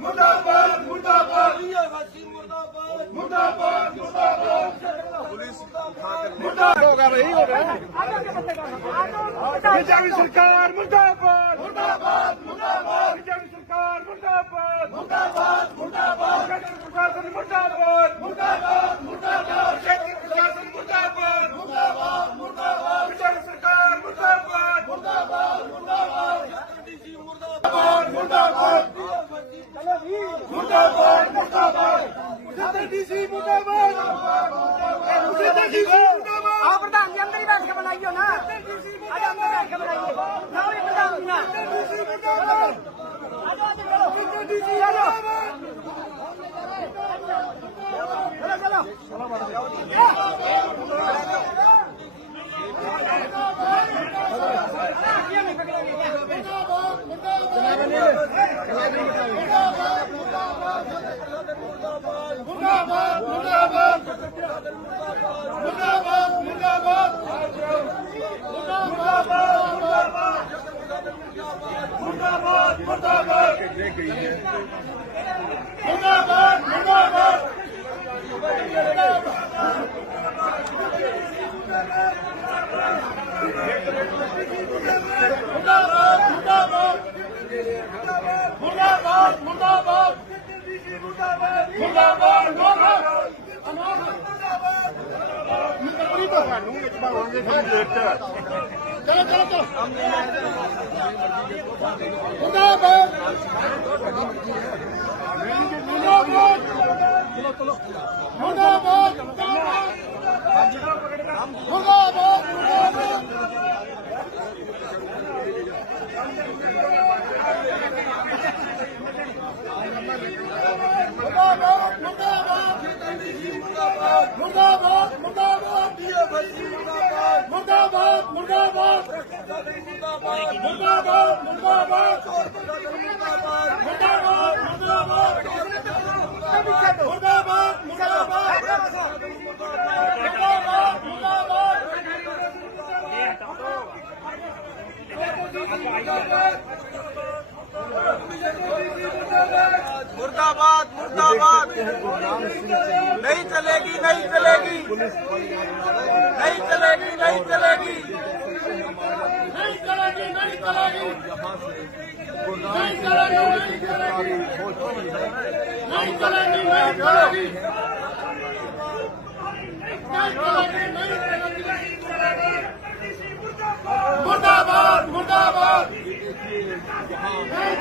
ਮੁਰਦਾਬਾਦ ਮੁਰਦਾਬਾਦ। ਦੁਨੀਆਵਾਸੀ ਮੁਰਦਾਬਾਦ। ਮੁਰਦਾਬਾਦ ਮੁਰਦਾਬਾਦ ਪੁਲਿਸ ਮੁਰਦਾਬਾਦ। ਹੋ ਗਿਆ ਬਈ ਹੋ ਗਿਆ। ਪੰਜਾਬੀ ਸਰਕਾਰ ਮੁਰਦਾਬਾਦ। ਮੁਰਦਾਬਾਦ ਮੁਰਦਾਬਾਦ। ਪੰਜਾਬੀ ਸਰਕਾਰ ਮੁਰਦਾਬਾਦ। ਮੁਰਦਾਬਾਦ ਮੁਰਦਾਬਾਦ। ਆਹ ਪ੍ਰਧਾਨ ਜੀ ਅੰਦਰ ਹੀ ਬੈਠ ਕੇ ਬਣਾਈਓ ਨਾ ਆਜਾ ਅੰਦਰ ਬੈਠ ਕੇ ਬਣਾਈਏ ਨਾ ਵੀ ਪ੍ਰਧਾਨ ਜੀ ਨਾ ਆਜੋ ਅੰਦਰ ਚਲੋ ਆਜੋ ਚਲੋ ਚਲੋ ਚਲੋ ਬਾੜਾ ਜਾਓ ਦੇ ਗਈ ਹੈ ਮੁਰਦਾਬਾਦ ਮੁਰਦਾਬਾਦ ਮੁਰਦਾਬਾਦ। ਮੁਰਦਾਬਾਦ ਮੁਰਦਾਬਾਦ ਮੁਰਦਾਬਾਦ ਮੁਰਦਾਬਾਦ ਤੁਹਾਨੂੰ ਵਿੱਚ ਬਣਾਉਣਗੇ ਫਿਰ ਲੇਟ ਚਲੋ ਚਲੋ ਚਲੋ ਮੁਰਦਾਬਾਦ ਮੁਰਦਾਬਾਦ ਮੁਰਦਾਬਾਦ ਮੁਰਦਾਬਾਦ ਮੁਰਦਾਬਾਦ ਮੁਰਦਾਬਾਦ ਦੀਏ ਭਾਈ ਮੁਰਦਾਬਾਦ ਮੁਰਦਾਬਾਦ ਮੁਰਦਾਬਾਦ ਮੁਰਦਾਬਾਦ ਮੁਰਦਾਬਾਦ ਮੁਰਦਾਬਾਦ ਮੁਰਦਾਬਾਦ मुर्दाबाद मुर्दाबाद नहीं चलेगी नहीं चलेगी नहीं चलेगी नहीं चलेगी नहीं चलेगी नहीं चलेगी नहीं चलेगी नहीं चलेगी down.